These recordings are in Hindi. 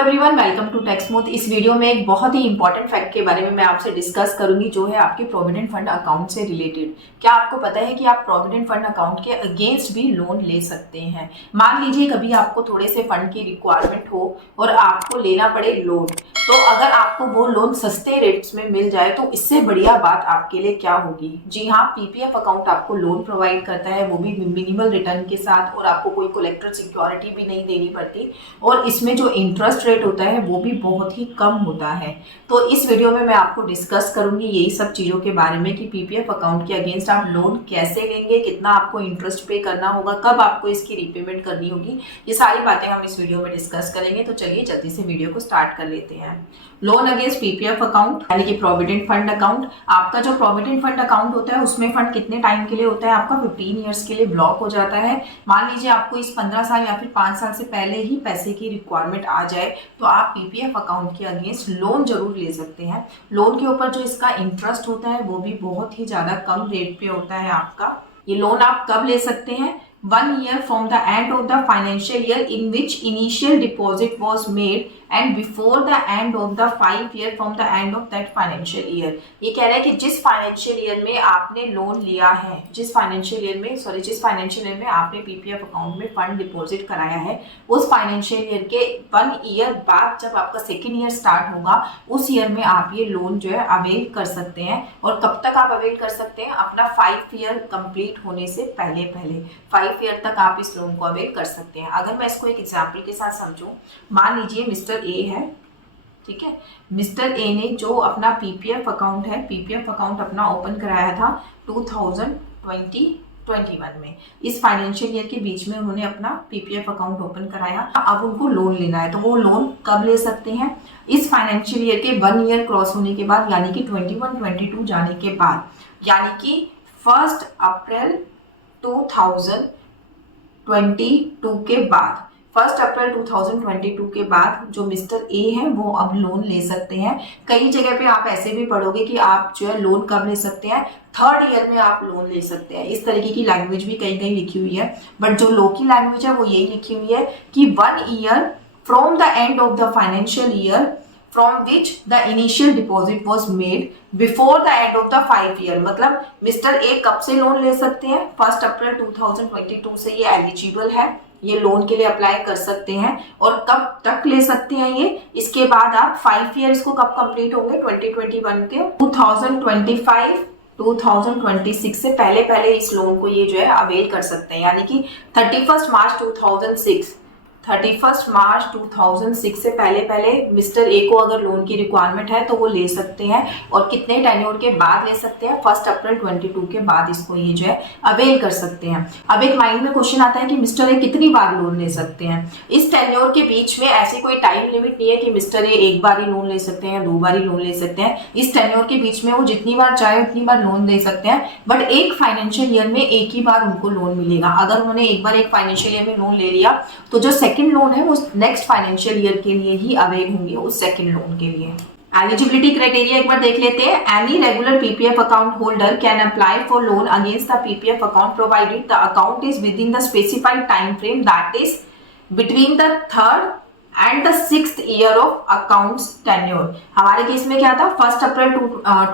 Everyone, welcome to टेक्समूथ। इस वीडियो में एक बहुत ही इंपॉर्टेंट फैक्ट के बारे में मैं आपसे डिस्कस करूंगी, जो है आपके प्रोविडेंट फंड अकाउंट से रिलेटेड। क्या आपको पता है कि आप प्रोविडेंट फंड अकाउंट के अगेंस्ट भी लोन ले सकते हैं? मान लीजिए कभी आपको थोड़े से फंड की रिक्वायरमेंट हो और आपको लेना पड़े लोन, तो अगर आपको वो लोन सस्ते रेट्स में मिल जाए तो इससे बढ़िया बात आपके लिए क्या होगी? जी हाँ, पीपीएफ अकाउंट आपको लोन प्रोवाइड करता है, वो भी मिनिमल रिटर्न के साथ, और आपको कोई कोलेक्टर सिक्योरिटी भी नहीं देनी पड़ती, और इसमें जो इंटरेस्ट रेट होता है वो भी बहुत ही कम होता है। तो इस वीडियो में मैं आपको डिस्कस करूंगी यही सब चीज़ों के बारे में कि पीपीएफ अकाउंट के अगेंस्ट आप लोन कैसे लेंगे, कितना आपको इंटरेस्ट पे करना होगा, कब आपको इसकी रीपेमेंट करनी होगी, ये सारी बातें हम इस वीडियो में डिस्कस करेंगे। तो चलिए जल्दी से वीडियो को स्टार्ट कर लेते हैं। लोन अगेंस्ट पीपीएफ अकाउंट यानी कि प्रोविडेंट फंड अकाउंट। आपका जो प्रोविडेंट फंड अकाउंट होता है उसमें फंड कितने टाइम के लिए होता है? आपका 15 ईयर्स के लिए ब्लॉक हो जाता है। मान लीजिए आपको इस 15 साल या फिर 5 साल से पहले ही पैसे की रिक्वायरमेंट आ जाए तो आप पीपीएफ अकाउंट के अगेंस्ट लोन जरूर ले सकते हैं। लोन के ऊपर जो इसका इंटरेस्ट होता है वो भी बहुत ही ज्यादा कम रेट पे होता है आपका। ये लोन आप कब ले सकते हैं? 1 year from the end of the financial year in which initial deposit was made and before the end of the 5 year from the end of that financial year। ये कह रहा है कि जिस फाइनेंशियल ईयर में आपने लोन लिया है, जिस फाइनेंशियल ईयर में आपने पीपीएफ अकाउंट में फंड डिपॉजिट कराया है, उस फाइनेंशियल ईयर के 1 ईयर बाद जब आपका सेकेंड ईयर स्टार्ट होगा, उस ईयर में आप ये लोन जो है अवेल कर सकते हैं। और कब तक आप अवेल कर सकते हैं? अपना 5 ईयर कंप्लीट होने से पहले 5 ईयर तक आप इस लोन को अवेल कर सकते हैं। अगर मैं इसको एक एग्जांपल के साथ समझूं, मान लीजिए मिस्टर ए है, ठीक है। मिस्टर ए ने जो अपना पीपीएफ अकाउंट है, पीपीएफ अकाउंट अपना ओपन कराया था 2021 में। इस फाइनेंशियल ईयर के बीच में उन्होंने अपना पीपीएफ अकाउंट ओपन कराया। अब उनको लोन लेना है, तो वो लोन कब ले सकते हैं? इस फाइनेंशियल ईयर के 1 ईयर क्रॉस होने के बाद, यानी कि 21-22 जाने के बाद, यानी कि 1 अप्रैल 2022 के बाद, 1 अप्रैल 2022 के बाद जो मिस्टर ए है वो अब लोन ले सकते हैं। कई जगह पे आप ऐसे भी पढ़ोगे कि आप जो है लोन कब ले सकते हैं? 3rd ईयर में आप लोन ले सकते हैं। इस तरीके की लैंग्वेज भी कहीं कहीं लिखी हुई है, बट जो लॉ की लैंग्वेज है वो यही लिखी हुई है कि 1 year from the end of the financial year from which the initial deposit was made before the end of the 5 year। मतलब मिस्टर ए कब से लोन ले सकते हैं? 1 अप्रैल 2022 से ये एलिजिबल है, ये लोन के लिए अप्लाई कर सकते हैं। और कब तक ले सकते हैं ये? इसके बाद आप 5 ईयर इसको कब कंप्लीट होंगे? 2021 के 2026 से पहले इस लोन को ये जो है अवेल कर सकते हैं। यानी कि 31 मार्च 2006 से पहले मिस्टर ए को अगर लोन की रिक्वायरमेंट है तो वो ले सकते हैं। और कितने टेन्योर के बाद ले सकते हैं? 1 अप्रैल 22 के बाद इसको ये जो है अवेल कर सकते हैं। अब एक माइंड में क्वेश्चन आता है कि मिस्टर ए कितनी बार लोन ले सकते हैं? इस टेन्योर के बीच में ऐसी कोई टाइम लिमिट नहीं है कि मिस्टर ए एक बार ही लोन ले सकते हैं या 2 बार ही लोन ले सकते हैं। इस टेन्योर के बीच में वो जितनी बार चाहे उतनी बार लोन ले सकते हैं, बट एक फाइनेंशियल ईयर में एक ही बार उनको लोन मिलेगा। अगर उन्होंने एक बार एक फाइनेंशियल ईयर में लोन ले लिया तो जो सेकंड लोन है वो नेक्स्ट फाइनेंशियल ईयर के लिए ही अवेल होंगे, उस सेकंड लोन के लिए। एलिजिबिलिटी क्राइटेरिया एक बार देख लेते हैं। Any regular PPF account holder can apply for loan against the PPF account provided the account is with in the specified time frame, that is between the 3rd and the 6th year of accounts tenure. हमारे केस में क्या था? 1 अप्रैल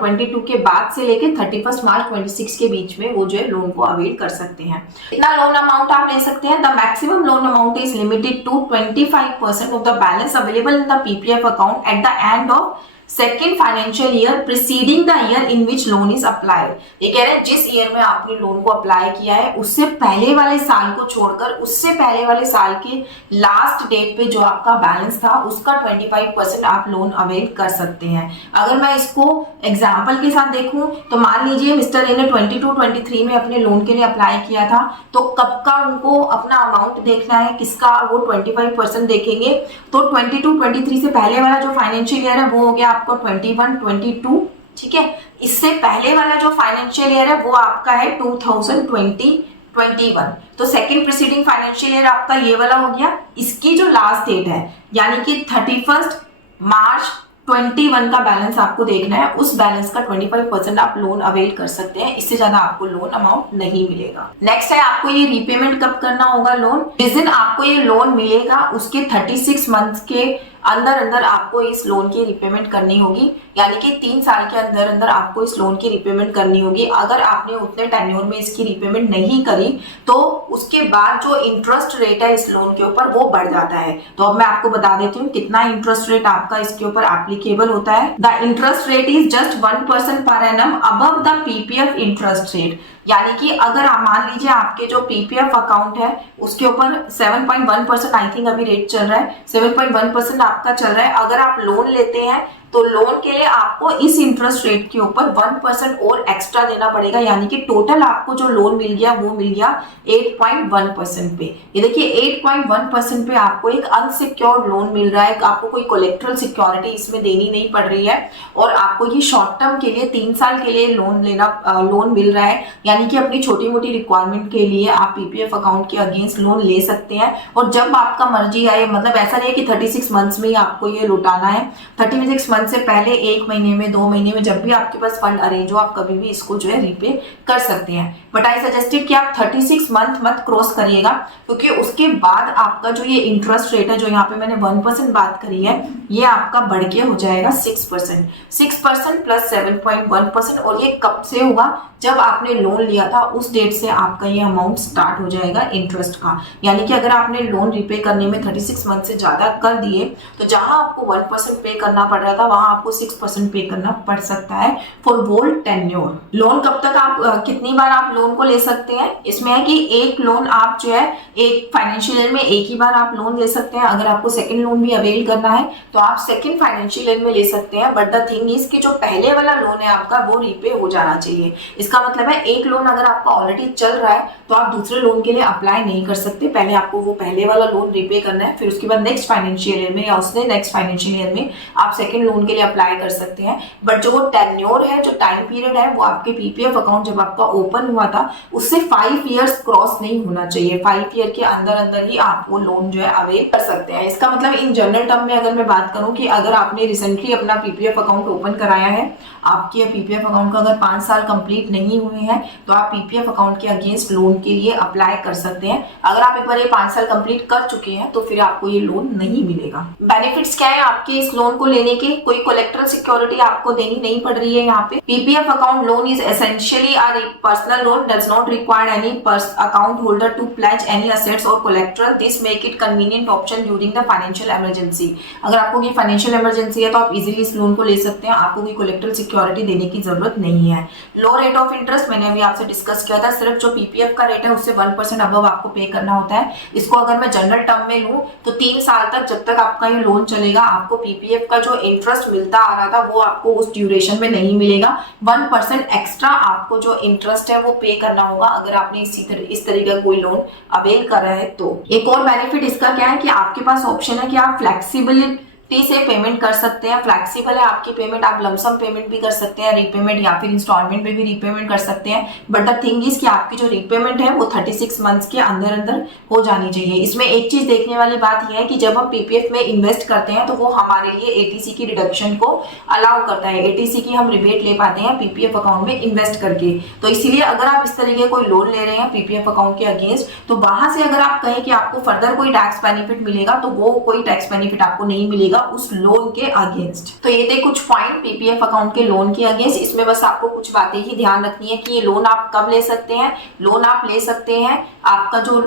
22 के बाद से लेके 31 मार्च 26 के बीच में वो जो है लोन को अवेल कर सकते हैं। इतना लोन अमाउंट आप ले सकते हैं। The maximum loan amount is limited to 25% of the balance available in the PPF account at the end of second financial year preceding the year in which loan is applied. ये कह रहे हैं जिस ईयर में आपने लोन को अप्लाई किया है उससे पहले वाले साल को छोड़कर उससे पहले वाले साल के लास्ट डेट पे जो आपका बैलेंस था उसका 25% आप लोन अवेल कर सकते हैं। अगर मैं इसको एग्जाम्पल के साथ देखूं तो मान लीजिए मिस्टर ए ने 22-23 में अपने लोन के लिए अप्लाई किया था, तो कब का उनको अपना अमाउंट देखना है, किसका? वो 25% देखेंगे। तो 22-23 से पहले वाला जो फाइनेंशियल ईयर है वो हो गया आपको 21-22, ठीक है। इससे पहले वाला जो फाइनेंशियल ईयर है वो आपका है 2020-21। तो सेकंड प्रीसीडिंग फाइनेंशियल ईयर आपका ये वाला हो गया। इसकी जो लास्ट डेट है यानी कि 31 मार्च 21 का बैलेंस आपको देखना है, उस बैलेंस का 25% आप लोन अवेल कर सकते हैं। इससे ज्यादा आपको लोन अमाउंट नहीं मिलेगा। नेक्स्ट है आपको ये रीपेमेंट कब करना होगा लोन। जिस दिन आपको ये लोन मिलेगा उसके 36 मंथ के अंदर अंदर आपको इस लोन की रिपेमेंट करनी होगी, यानी कि 3 साल के अंदर अंदर आपको इस लोन की रिपेमेंट करनी होगी। अगर आपने उतने टेन्योर में इसकी रिपेमेंट नहीं करी तो उसके बाद जो इंटरेस्ट रेट है इस लोन के ऊपर वो बढ़ जाता है। तो अब मैं आपको बता देती हूँ कितना इंटरेस्ट रेट आपका इसके ऊपर एप्लीकेबल होता है। The interest rate is just 1% per annum above the PPF interest rate, यानी कि अगर आप मान लीजिए आपके जो पीपीएफ अकाउंट है उसके ऊपर 7.1% आई थिंक अभी रेट चल रहा है, 7.1% आपका चल रहा है। अगर आप लोन लेते हैं तो लोन के लिए आपको इस इंटरेस्ट रेट के ऊपर 1% और एक्स्ट्रा देना पड़ेगा, यानी कि टोटल आपको जो लोन मिल गया वो मिल गया 8.1% पे। ये देखिए 8.1% पे आपको एक अनसिक्योर्ड लोन मिल रहा है, आपको कोई कोलेक्ट्रल सिक्योरिटी इसमें देनी नहीं पड़ रही है और आपको ये शॉर्ट टर्म के लिए 3 साल के लिए लोन मिल रहा है, यानी कि अपनी छोटी मोटी रिक्वायरमेंट के लिए आप पीपीएफ अकाउंट के अगेंस्ट लोन ले सकते हैं। और जब आपका मर्जी आए, मतलब ऐसा नहीं है कि 36 मंथ्स में ही आपको ये लौटाना है, 36 मंथ से पहले 1 महीने में 2 महीने में जब भी आपके पास फंड अरेंज हो आप कभी भी इसको जो है रीपे कर सकते हैं। बट आई सजेस्टेड कि आप 36 मंथ मत क्रॉस करिएगा, क्योंकि उसके बाद आपका जो ये इंटरेस्ट रेट है जो यहाँ पे मैंने 1% बात करी है ये आपका बढ़ के हो जाएगा 6% प्लस 7.1%। और ये कब से होगा? जब आपने लोन लिया था उस डेट से आपका ये अमाउंट स्टार्ट हो जाएगा इंटरेस्ट का। यानी कि अगर आपने लोन रिपे करने में 36 मंथ से ज्यादा कर दिए तो जहां आपको 1% पे करना पड़ रहा था वहां आपको 6% पे करना पड़ सकता है फॉर वोल टेन्योर। लोन कब तक आप कितनी बार आप लोन को ले सकते हैं? इसमें है कि एक लोन आप जो है एक फाइनेंशियल ईयर में एक ही बार आप लोन ले सकते हैं। अगर आपको सेकंड लोन भी अवेल करना है तो आप सेकंड फाइनेंशियल ईयर में ले सकते हैं। बट द थिंग इज कि जो पहले वाला लोन है आपका वो रीपे हो जाना चाहिए। इसका मतलब है एक लोन अगर आपका ऑलरेडी चल रहा है तो आप दूसरे लोन के लिए अप्लाई नहीं कर सकते, पहले आपको वो पहले वाला लोन रीपे करना है, फिर उसके बाद नेक्स्ट फाइनेंशियल ईयर में या उसने नेक्स्ट फाइनेंशियल ईयर में आप सेकंड लोन के लिए अप्लाई कर सकते हैं। बट जो वो टेन्योर है, जो टाइम पीरियड है, वो आपके पीपीएफ अकाउंट जब आपका ओपन हुआ था उससे 5 ईयर्स क्रॉस नहीं होना चाहिए। 5 ईयर के अंदर अंदर ही आप वो लोन जो है अवेल कर सकते हैं। इसका मतलब इन जनरल टर्म में अगर मैं बात करूं कि अगर आपने रिसेंटली अपना पीपीएफ अकाउंट ओपन कराया है, आपके पीपीएफ अकाउंट का अगर 5 साल कंप्लीट नहीं हुए हैं तो आप पीपीएफ अकाउंट के अगेंस्ट लोन के लिए अप्लाई कर सकते हैं। अगर आप एक बार ये 5 साल कंप्लीट कर चुके हैं तो फिर आपको ये लोन नहीं मिलेगा। बेनिफिट्स क्या है आपके इस लोन को लेने के? कोई कोलेक्ट्रल सिक्योरिटी आपको देनी नहीं पड़ रही है। यहाँ पे PPF account loan is essentially a personal loan, does not require any account holder to pledge any assets or collateral. This make it convenient option during the financial emergency. अगर आपको ये फाइनेंशियल इमरजेंसी है तो आप इजीली इस लोन को ले सकते हैं, आपको कोई कोलेक्ट्रल सिक्योरिटी देने की जरूरत नहीं है। लो रेट ऑफ इंटरेस्ट मैंने अभी आपसे डिस्कस किया था, सिर्फ जो पीपीएफ का रेट है उससे 1% अबव आपको पे करना होता है। इसको अगर मैं जनरल टर्म में लूं तो 3 साल तक जब तक आपका ये लोन चलेगा आपको पीपीएफ का जो इंटरेस्ट मिलता आ रहा था वो आपको उस ड्यूरेशन में नहीं मिलेगा। 1% एक्स्ट्रा आपको जो इंटरेस्ट है वो पे करना होगा अगर आपने इस तरीके का कोई लोन अवेल करा है तो। एक और बेनिफिट इसका क्या है कि आपके पास ऑप्शन है कि आप फ्लेक्सिबिलिटी से पेमेंट कर सकते हैं। फ्लेक्सिबल है आपकी पेमेंट, आप लमसम पेमेंट भी कर सकते हैं, रीपेमेंट या फिर इंस्टॉलमेंट में भी रीपेमेंट कर सकते हैं। बट द थिंग इज कि आपकी जो रीपेमेंट है वो 36 मंथ्स के अंदर अंदर हो जानी चाहिए। इसमें एक चीज देखने वाली बात यह है कि जब हम पीपीएफ में इन्वेस्ट करते हैं तो वो हमारे लिए एटीसी की रिडक्शन को अलाउ करता है। एटीसी की हम रिबेट ले पाते हैं पीपीएफ अकाउंट में इन्वेस्ट करके। तो इसीलिए अगर आप इस तरीके कोई लोन ले रहे हैं पीपीएफ अकाउंट के अगेंस्ट तो वहां से अगर आप कहें कि आपको फर्दर कोई टैक्स बेनिफिट मिलेगा तो वो कोई टैक्स बेनिफिट आपको नहीं मिलेगा उस लोन के अगेंस्ट। तो ये थे कुछ पॉइंट पीपीएफ अकाउंट के लोन के अगेंस्ट। इसमें बस आपको कुछ बातें ही ध्यान रखनी है कि ये लोन आप कब ले सकते हैं। लोन आप ले सकते हैं आपका जो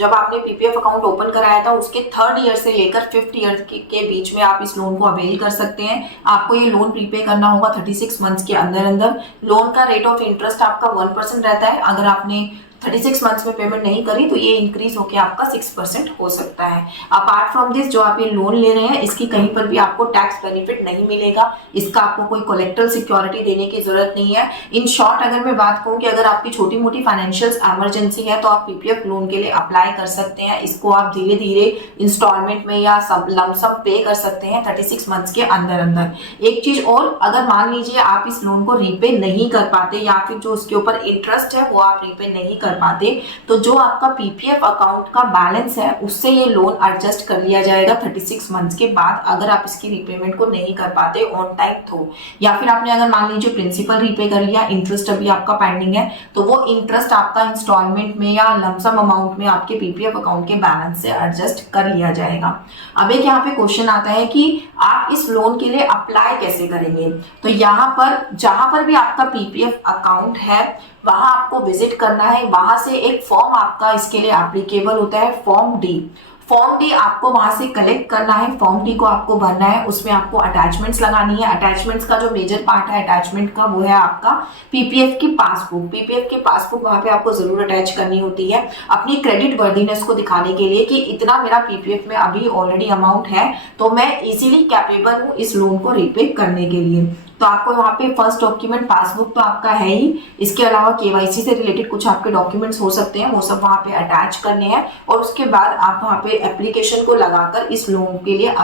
जब आपने पीपीएफ अकाउंट ओपन कराया था उसके 3rd ईयर से लेकर 5th ईयर के बीच में आप इस लोन को अवेल कर सकते हैं। आपको ये लोन प्रीपे करना होगा 36 मंथ्स के अंदर अंदर। लोन का रेट ऑफ इंटरेस्ट आपका 1% रहता है। अगर आपने 36 मंथ्स में पेमेंट नहीं करी तो ये इंक्रीज होकर आपका 6% हो सकता है। अपार्ट फ्रॉम दिस जो आप ये लोन ले रहे हैं इसकी कहीं पर भी आपको टैक्स बेनिफिट नहीं मिलेगा, इसका आपको कोई कोलेक्ट्रल सिक्योरिटी देने की जरूरत नहीं है। इन शॉर्ट अगर मैं बात कहूँ कि अगर आपकी छोटी मोटी फाइनेंशियल इमरजेंसी है तो आप पीपीएफ लोन के लिए अप्लाई कर सकते हैं। इसको आप धीरे धीरे इंस्टॉलमेंट में या लमसम पे कर सकते हैं 36 मंथ्स के अंदर अंदर। एक चीज और, अगर मान लीजिए आप इस लोन को रीपे नहीं कर पाते या फिर जो उसके ऊपर इंटरेस्ट है वो आप रीपे नहीं कर कर पाते तो जो आपका पीपीएफ अकाउंट का बैलेंस है उससे ये लोन एडजस्ट कर लिया जाएगा 36 मंथ्स के बाद, अगर आप इसकी रीपेमेंट को नहीं कर पाते ऑन टाइम तो। या फिर आपने अगर मान लीजिए प्रिंसिपल रीपे कर लिया, इंटरेस्ट अभी आपका पेंडिंग है, तो वो इंटरेस्ट आपका इंस्टॉलमेंट में या लमसम अमाउंट में आपके पीपीएफ अकाउंट के बैलेंस से एडजस्ट कर लिया जाएगा। अब एक यहाँ पे क्वेश्चन आता है कि आप इस लोन के लिए अप्लाई कैसे करेंगे। तो यहाँ पर जहां पर भी आपका पीपीएफ अकाउंट है वहां आपको विजिट करना है, वहां से एक फॉर्म आपका इसके लिए एप्लीकेबल होता है, फॉर्म डी आपको वहां से कलेक्ट करना है, फॉर्म डी को आपको भरना है, उसमें आपको अटैचमेंट्स लगानी है। अटैचमेंट्स का जो मेजर पार्ट है अटैचमेंट का वो है आपका पीपीएफ की पासबुक वहां पे आपको जरूर अटैच करनी होती है अपनी क्रेडिट वर्दीनेस को दिखाने के लिए कि इतना मेरा पीपीएफ में अभी ऑलरेडी अमाउंट है तो मैं इजीली कैपेबल हूँ इस लोन को रीपे करने के लिए। तो आपको यहाँ पे फर्स्ट डॉक्यूमेंट पासबुक तो आपका है ही, इसके अलावा केवाईसी से रिलेटेड कुछ आपके डॉक्यूमेंट्स हो सकते हैं, वो सब वहाँ पे अटैच करने हैं और उसके बाद आप वहाँ पे एप्लीकेशन को लगाकर इस लोन के लिए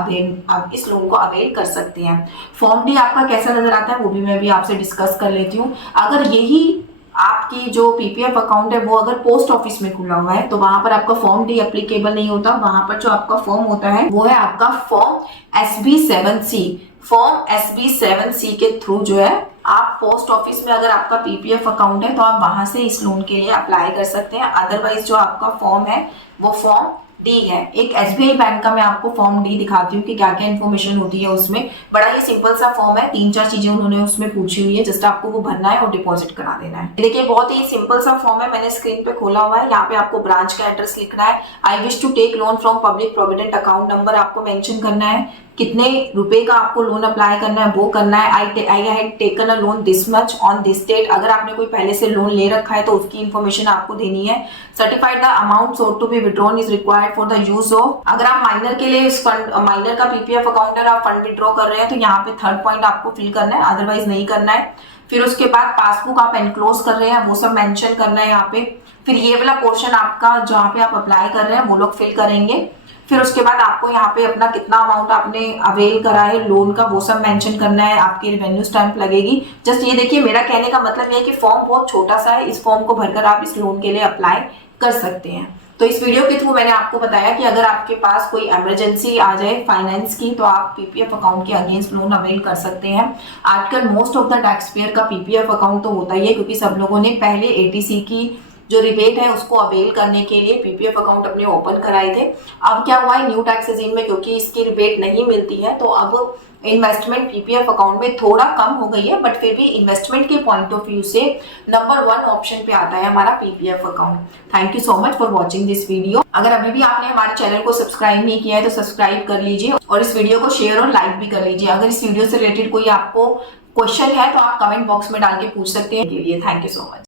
इस लोन को अवेल कर सकते हैं। फॉर्म डी आपका कैसा नजर आता है वो भी मैं भी आपसे डिस्कस कर लेती हूँ। अगर यही आपकी जो पीपीएफ अकाउंट है वो अगर पोस्ट ऑफिस में खुला हुआ है तो वहां पर आपका फॉर्म डी एप्लीकेबल नहीं होता, वहां पर जो आपका फॉर्म होता है वो है आपका फॉर्म SB7C। फॉर्म SB7C के थ्रू जो है आप पोस्ट ऑफिस में अगर आपका पीपीएफ अकाउंट है तो आप वहां से इस लोन के लिए अप्लाई कर सकते हैं। अदरवाइज जो आपका फॉर्म है वो फॉर्म डी है। एक SBI बैंक का मैं आपको फॉर्म डी दिखाती हूँ कि क्या क्या इन्फॉर्मेशन होती है उसमें। बड़ा ही सिंपल सा फॉर्म है, 3-4 चीजें उन्होंने उसमें पूछी हुई है, जस्ट आपको वो भरना है और डिपॉजिट करा देना है। देखिए बहुत ही सिंपल सा फॉर्म है, मैंने स्क्रीन पे खोला हुआ है। यहाँ पे आपको ब्रांच का एड्रेस लिखना है, I wish to take loan from public provident account number आपको मेंशन करना है, कितने रुपए का आपको लोन अप्लाई करना है वो करना है। I had taken a loan this much on this date, अगर आपने कोई पहले से लोन ले रखा है तो उसकी इन्फॉर्मेशन आपको देनी है। Certified the amount sought to be withdrawn is required for the use of, अगर आप माइनर के लिए माइनर का पीपीएफ अकाउंट है आप फंड विड्रॉ कर रहे हैं तो यहाँ पे थर्ड पॉइंट आपको फिल करना है, अदरवाइज नहीं करना है। फिर उसके बाद पासबुक आप एनक्लोज कर रहे हैं वो सब मेंशन करना है यहाँ पे। फिर ये वाला पोर्शन आपका जहाँ पे आप अप्लाई कर रहे हैं वो लोग फिल करेंगे। फिर उसके बाद आपको यहाँ पे अपना कितना अमाउंट आपने अवेल करा है लोन का वो सब मेंशन करना है, आपकी रेवेन्यू स्टैंप लगेगी। जस्ट ये देखिए मेरा कहने का मतलब ये है कि फॉर्म बहुत छोटा सा है, इस फॉर्म को भरकर आप इस लोन के लिए अप्लाई कर सकते हैं। तो इस वीडियो के थ्रू मैंने आपको बताया कि अगर आपके पास कोई इमरजेंसी आ जाए फाइनेंस की तो आप पीपीएफ अकाउंट के अगेंस्ट लोन अवेल कर सकते हैं। आजकल most of the tax payer का पीपीएफ अकाउंट तो होता ही है क्योंकि सब लोगों ने पहले एटीसी की जो रिबेट है उसको अवेल करने के लिए पीपीएफ अकाउंट अपने ओपन कराए थे। अब क्या हुआ है न्यू टैक्स रेजिम में क्योंकि इसकी रिबेट नहीं मिलती है तो अब इन्वेस्टमेंट पीपीएफ अकाउंट में थोड़ा कम हो गई है, बट फिर भी इन्वेस्टमेंट के पॉइंट ऑफ व्यू से नंबर 1 ऑप्शन पे आता है हमारा PPF account. Thank you so much for watching this video. अगर अभी भी आपने हमारे चैनल को सब्सक्राइब नहीं किया है तो सब्सक्राइब कर लीजिए और इस वीडियो को शेयर और लाइक भी कर लीजिए। अगर इस वीडियो से रिलेटेड कोई आपको क्वेश्चन है तो आप कमेंट बॉक्स में डाल के पूछ सकते हैं। Thank you so much.